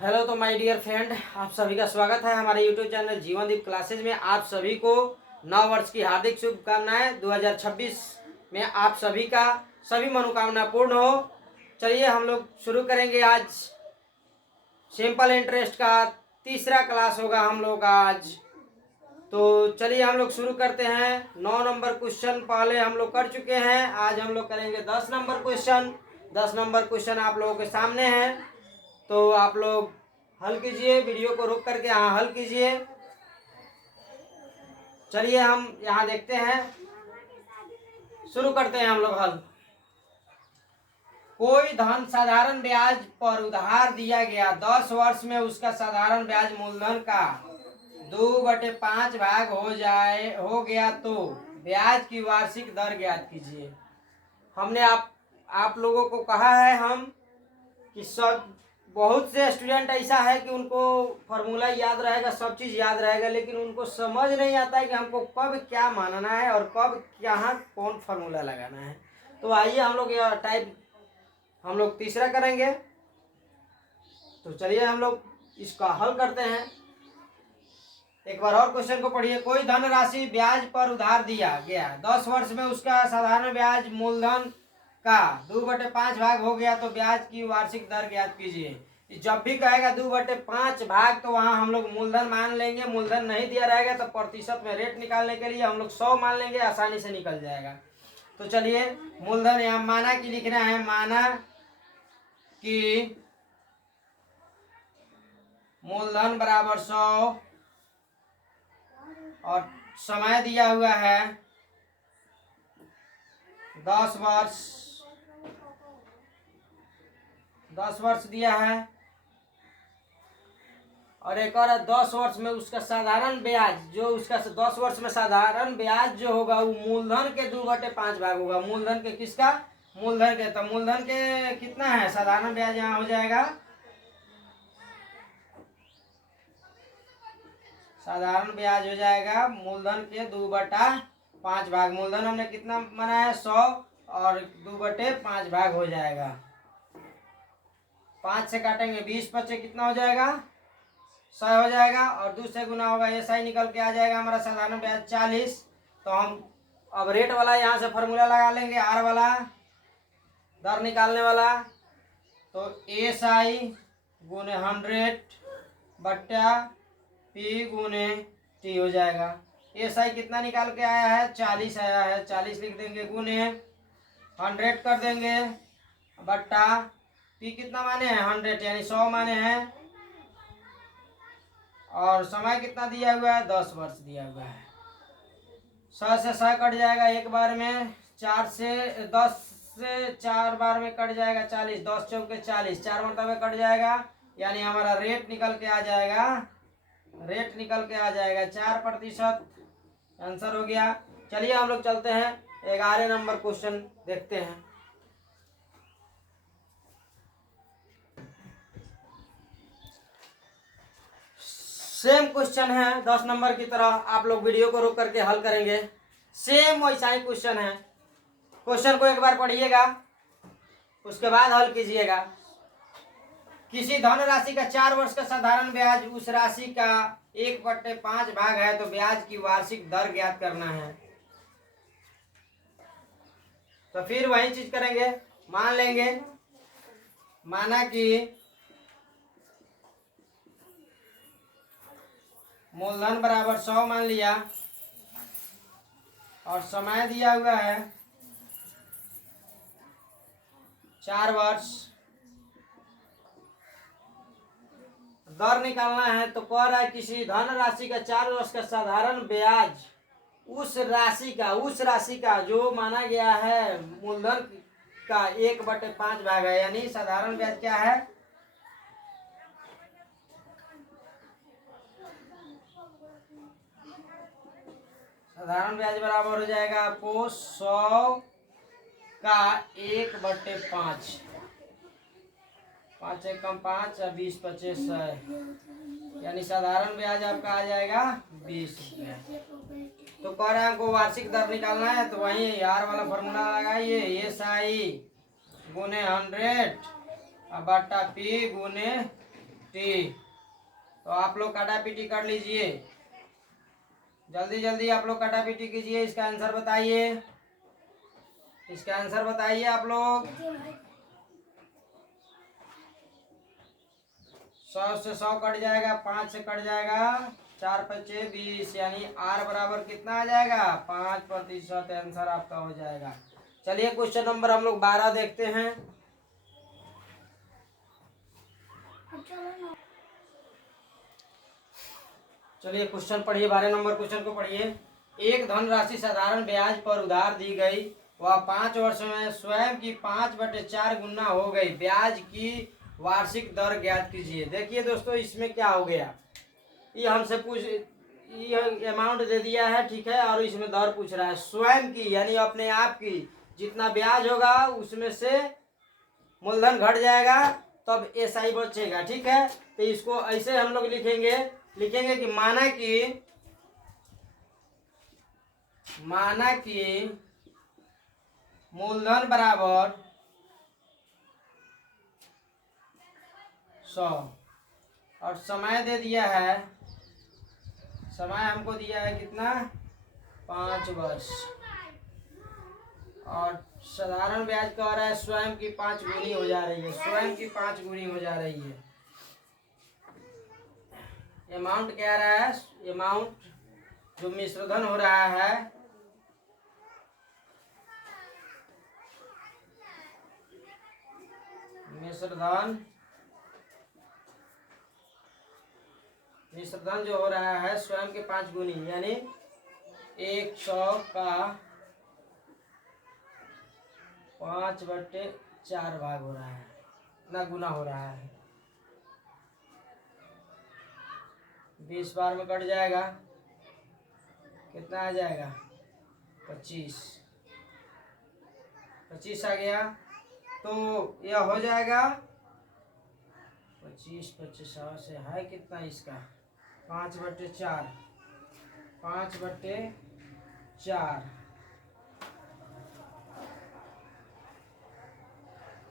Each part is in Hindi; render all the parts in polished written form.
हेलो तो माय डियर फ्रेंड, आप सभी का स्वागत है हमारे यूट्यूब चैनल जीवनदीप क्लासेज में। आप सभी को नव वर्ष की हार्दिक शुभकामनाएं। 2026 में आप सभी का सभी मनोकामना पूर्ण हो। चलिए हम लोग शुरू करेंगे। आज सिंपल इंटरेस्ट का तीसरा क्लास होगा हम लोग आज। तो चलिए हम लोग शुरू करते हैं। 9 नंबर क्वेश्चन पहले हम लोग कर चुके हैं। आज हम लोग करेंगे 10 नंबर क्वेश्चन। 10 नंबर क्वेश्चन आप लोगों के सामने है, तो आप लोग हल कीजिए। वीडियो को रोक करके यहाँ हल कीजिए। चलिए हम यहाँ देखते हैं, शुरू करते हैं हम लोग हल। कोई धन साधारण ब्याज पर उधार दिया गया, 10 वर्ष में उसका साधारण ब्याज मूलधन का 2/5 भाग हो गया तो ब्याज की वार्षिक दर ज्ञात कीजिए। हमने आप लोगों को कहा है हम कि सब बहुत से स्टूडेंट ऐसा है कि उनको फार्मूला याद रहेगा, सब चीज़ याद रहेगा, लेकिन उनको समझ नहीं आता है कि हमको कब क्या मानना है और कब यहाँ कौन फार्मूला लगाना है। तो आइए हम लोग यह टाइप हम लोग तीसरा करेंगे। तो चलिए हम लोग इसका हल करते हैं। एक बार और क्वेश्चन को पढ़िए। कोई धनराशि ब्याज पर उधार दिया गया, 10 वर्ष में उसका साधारण ब्याज मूलधन का 2/5 भाग हो गया तो ब्याज की वार्षिक दर ज्ञात कीजिए। जब भी कहेगा 2/5 भाग तो वहां हम लोग मूलधन मान लेंगे। मूलधन नहीं दिया रहेगा तो प्रतिशत में रेट निकालने के लिए हम लोग 100 मान लेंगे, आसानी से निकल जाएगा। तो चलिए मूलधन यहाँ माना कि लिखना है, माना कि मूलधन बराबर 100 और समय दिया हुआ है 10 वर्ष। 10 वर्ष दिया है और एक और 10 वर्ष में उसका साधारण ब्याज, जो उसका 10 वर्ष में साधारण ब्याज जो होगा वो मूलधन के 2/5 भाग होगा। मूलधन के किसका? मूलधन के। तो मूलधन के कितना है साधारण ब्याज? यहाँ हो जाएगा साधारण ब्याज हो जाएगा मूलधन के 2/5 भाग। मूलधन हमने कितना माना है? 100 और 2/5 भाग हो जाएगा। 5 से काटेंगे 20 बचे, कितना हो जाएगा? 100 हो जाएगा और 2 से गुना होगा, ऐसा ही निकल के आ जाएगा हमारा साधारण ब्याज 40। तो हम अब रेट वाला यहाँ से फॉर्मूला लगा लेंगे, आर वाला दर निकालने वाला। तो SI गुने 100 P गुने T हो जाएगा। SI कितना निकाल के आया है? 40 आया है। 40 लिख देंगे, गुने 100 कर देंगे, बट्टा P कितना माने हैं? 100 यानी 100 माने हैं। और समय कितना दिया हुआ है? 10 वर्ष दिया हुआ है। 100 से 100 कट जाएगा एक बार में, 4 से 10 से 4 बार में कट जाएगा 40, 10 चौके 40, 4 मरतबे कट जाएगा। यानी हमारा रेट निकल के आ जाएगा, रेट निकल के आ जाएगा 4%। आंसर हो गया। चलिए हम लोग चलते हैं 11 नंबर क्वेश्चन देखते हैं। सेम क्वेश्चन है 10 नंबर की तरह। आप लोग वीडियो को रोक करके हल करेंगे। सेम वैसा ही क्वेश्चन है। क्वेश्चन को एक बार पढ़िएगा, उसके बाद हल कीजिएगा। किसी धन राशि का 4 वर्ष का साधारण ब्याज उस राशि का 1/5 भाग है तो ब्याज की वार्षिक दर ज्ञात करना है। तो फिर वही चीज करेंगे, मान लेंगे, माना कि मूलधन बराबर 100 मान लिया और समय दिया हुआ है 4 वर्ष। दर निकालना है तो कह रहा है किसी धन राशि का 4 वर्ष का साधारण ब्याज उस राशि का जो माना गया है मूलधन का 1/5 भाग है। यानी साधारण ब्याज क्या है? साधारण ब्याज बराबर हो जाएगा आपको 100 का 1/5। 5 एक कम 5 और 20 25 100, यानी साधारण ब्याज आपका आ जाएगा 20 रुपये। तो कह रहे हैं हमको वार्षिक दर निकालना है, तो वही यार वाला फॉर्मूला लगाइए। SI गुने 100 बट्टा P गुने टी। तो आप लोग काटापीटी कर लीजिए, जल्दी जल्दी आप लोग काटापीटी कीजिए। इसका आंसर बताइए, इसका आंसर बताइए आप लोग। 100 से 100 कट जाएगा, 5 से कट जाएगा, 4 पचे 20, यानी आर बराबर कितना आ जाएगा 5%। आंसर आपका हो जाएगा। चलिए क्वेश्चन नंबर हम लोग 12 देखते हैं। चलिए क्वेश्चन पढ़िए, 12 नंबर क्वेश्चन को पढ़िए। एक धनराशि साधारण ब्याज पर उधार दी गई, वह 5 वर्ष में स्वयं की 5/4 गुना हो गई। ब्याज की वार्षिक दर ज्ञात कीजिए। देखिए दोस्तों, इसमें क्या हो गया, ये हमसे ये अमाउंट दे दिया है, ठीक है, और इसमें दर पूछ रहा है स्वयं की, यानी अपने आप की। जितना ब्याज होगा उसमें से मूलधन घट जाएगा, तब एसआई बचेगा, ठीक है। तो इसको ऐसे हम लोग लिखेंगे कि माना कि मूलधन बराबर 100, और समय दे दिया है, समय हमको दिया है कितना 5 वर्ष, और साधारण ब्याज कह रहा है स्वयं की 5 गुनी हो जा रही है, स्वयं की 5 गुनी हो जा रही है। अमाउंट क्या रहा है, अमाउंट जो मिश्रधन हो रहा है, मिश्रधन जो हो रहा है स्वयं के 5 गुनी, यानी 100 का 5/4 भाग हो रहा है, इतना गुना हो रहा है। 20 बार में कट जाएगा, कितना आ जाएगा 25 आ गया। तो यह हो जाएगा 25 से है कितना इसका 5/4, 5/4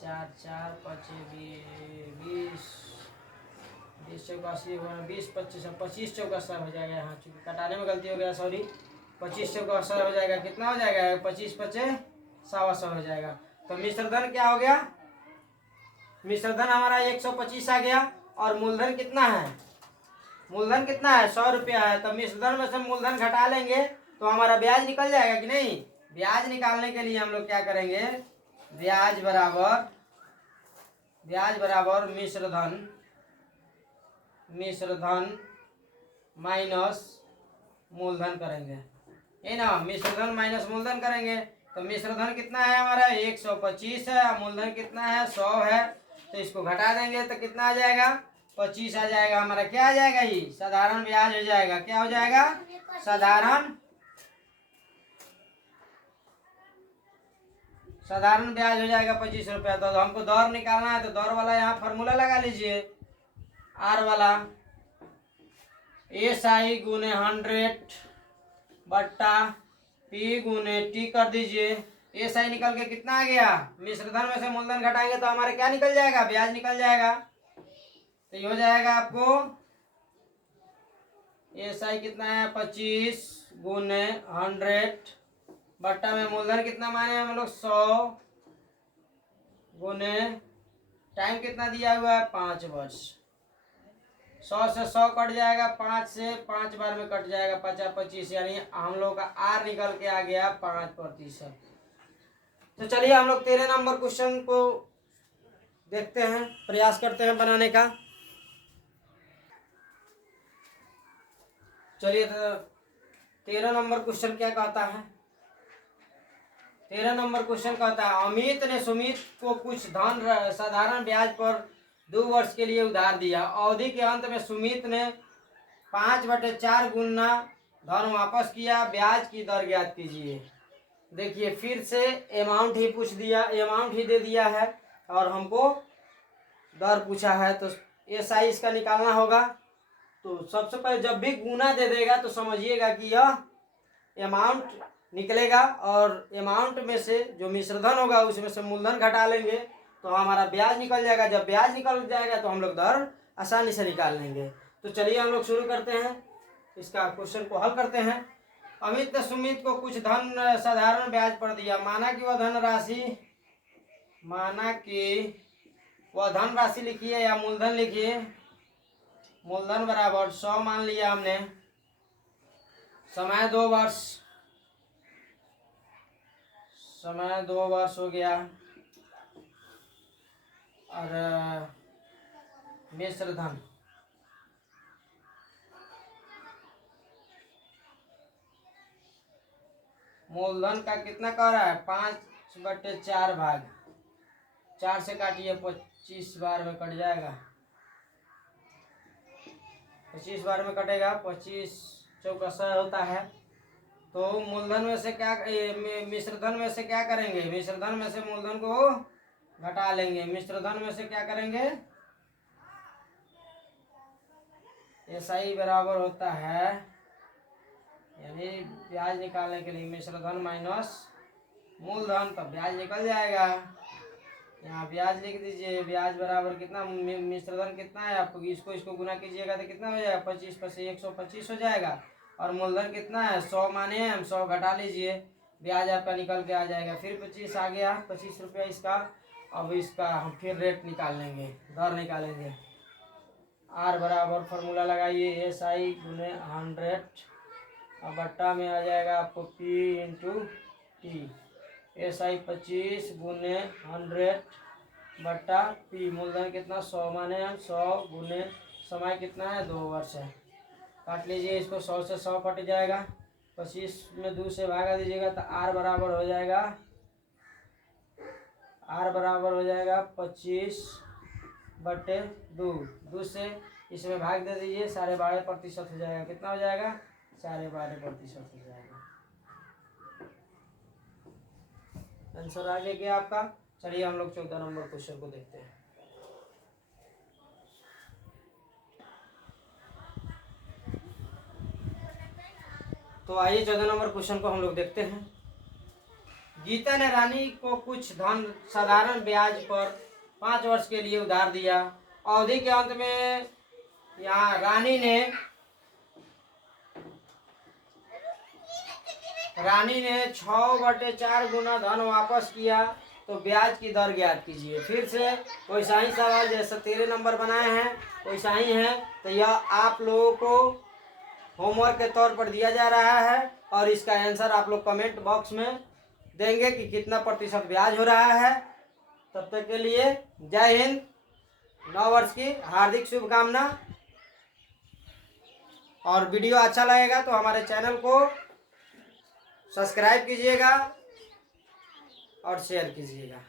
4 4 5 20 20 चौका 80, 20 25 चौका 100 हो जाएगा। यहाँ चूंकि कटाने में गलती हो गया, सॉरी, 25 चौका 100 हो जाएगा। कितना हो जाएगा 25 पचे 100 हो जाएगा। तो मिश्रधन क्या हो गया, मिश्रधन हमारा 125 आ गया, और मूलधन कितना है, मूलधन कितना है 100 रुपया है। तो मिश्रधन में से मूलधन घटा लेंगे तो हमारा ब्याज निकल जाएगा कि नहीं। ब्याज निकालने के लिए हम लोग क्या करेंगे, ब्याज बराबर मिश्रधन माइनस मूलधन करेंगे, है ना। मिश्रधन माइनस मूलधन करेंगे तो मिश्रधन कितना है हमारा 125 है, मूलधन कितना है 100 है। तो इसको घटा देंगे तो कितना आ जाएगा 25 आ जाएगा हमारा। क्या आ जाएगा, ये साधारण ब्याज हो जाएगा। क्या हो जाएगा, साधारण ब्याज हो जाएगा 25 रुपया। तो हमको दर निकालना है, तो दर वाला यहाँ फॉर्मूला लगा लीजिए, आर वाला, SI गुने 100 बट्टा P गुने T कर दीजिए। SI निकल के कितना आ गया, मिश्रधन में से मूलधन घटाएंगे तो हमारे क्या निकल जाएगा, ब्याज निकल जाएगा। तो ये हो जाएगा आपको SI कितना है 25 गुने 100 बट्टा में मूलधन कितना माने हम लोग 100 गुने टाइम कितना दिया हुआ है 5 वर्ष। 100 से 100 कट जाएगा, 5 से 5 बार में कट जाएगा 50/25, यानी हम लोग का आर निकल के आ गया 5%। तो चलिए हम लोग 13 नंबर क्वेश्चन को देखते हैं, प्रयास करते हैं बनाने का। चलिए तो 13 नंबर क्वेश्चन क्या कहता है, 13 नंबर क्वेश्चन कहता है अमित ने सुमित को कुछ धन साधारण ब्याज पर 2 वर्ष के लिए उधार दिया। अवधि के अंत में सुमित ने 5/4 गुना धन वापस किया। ब्याज की दर ज्ञात कीजिए। देखिए फिर से अमाउंट ही पूछ दिया, अमाउंट ही दे दिया है और हमको दर पूछा है, तो SI इसका निकालना होगा। तो सबसे पहले जब भी गुना दे देगा तो समझिएगा कि यह अमाउंट निकलेगा, और अमाउंट में से जो मिश्रधन होगा उसमें से मूलधन घटा लेंगे तो हमारा ब्याज निकल जाएगा। जब ब्याज निकल जाएगा तो हम लोग दर आसानी से निकाल लेंगे। तो चलिए हम लोग शुरू करते हैं, इसका क्वेश्चन को हल करते हैं। अमित ने सुमित को कुछ धन साधारण ब्याज पर दिया। माना कि वह धनराशि लिखिए या मूलधन लिखिए। मूलधन बराबर 100 मान लिया हमने। समय 2 वर्ष, समय 2 वर्ष हो गया। और मिश्र धन, मूलधन का कितना कह रहा है? 5/4 भाग। 4 से काटिए, 25 बार में कट जाएगा। 25 बार में कटेगा, 25 चौका 100 होता है। तो मूलधन में से क्या, मिश्रधन में से क्या करेंगे? मिश्रधन में से मूलधन को घटा लेंगे। मिश्रधन में से क्या करेंगे? SI बराबर होता है, यानी ब्याज निकालने के लिए मिश्रधन माइनस मूलधन, तब ब्याज निकल जाएगा। यहाँ ब्याज लिख दीजिए। ब्याज बराबर कितना, मिश्रधन कितना है आपको, इसको गुना कीजिएगा तो कितना हो जाएगा? 25 पर से 125 हो जाएगा। और मूलधन कितना है? 100 माने हैं हम, 100 घटा लीजिए, ब्याज आपका निकल के आ जाएगा। फिर 25 आ गया, 25 रुपया इसका। अब इसका हम फिर रेट निकाल लेंगे, दर निकालेंगे। R बराबर फार्मूला लगाइए, SI गुने 100, और बट्टा में आ जाएगा आपको P इंटू T। SI 25 गुने 100 बट्टा P। मूलधन कितना? 100 माने हम, 100 गुने समय कितना है? 2 वर्ष है। काट लीजिए इसको, 100 से 100 कट जाएगा। 25 में 2 से भागा दीजिएगा तो R बराबर हो जाएगा, R बराबर हो जाएगा 25/2। 2 से इसमें भाग दे दीजिए, 12.5% हो जाएगा। कितना हो जाएगा? 12.5% हो जाएगा। आंसर आ गया आपका। चलिए हम लोग 14 नंबर क्वेश्चन को देखते हैं। तो आइए 14 नंबर क्वेश्चन को हम लोग देखते हैं। गीता ने रानी को कुछ धन साधारण ब्याज पर 5 वर्ष के लिए उधार दिया। अवधि के अंत में यहाँ रानी ने 6/4 गुना धन वापस किया, तो ब्याज की दर ज्ञात कीजिए। फिर से वैसा ही सवाल जैसा 13 नंबर बनाए हैं वैसा ही है। तो यह आप लोगों को होमवर्क के तौर पर दिया जा रहा है, और इसका आंसर आप लोग कमेंट बॉक्स में देंगे कि कितना प्रतिशत ब्याज हो रहा है। तब तक के लिए जय हिंद, नव वर्ष की हार्दिक शुभकामना। और वीडियो अच्छा लगेगा तो हमारे चैनल को सब्सक्राइब कीजिएगा और शेयर कीजिएगा।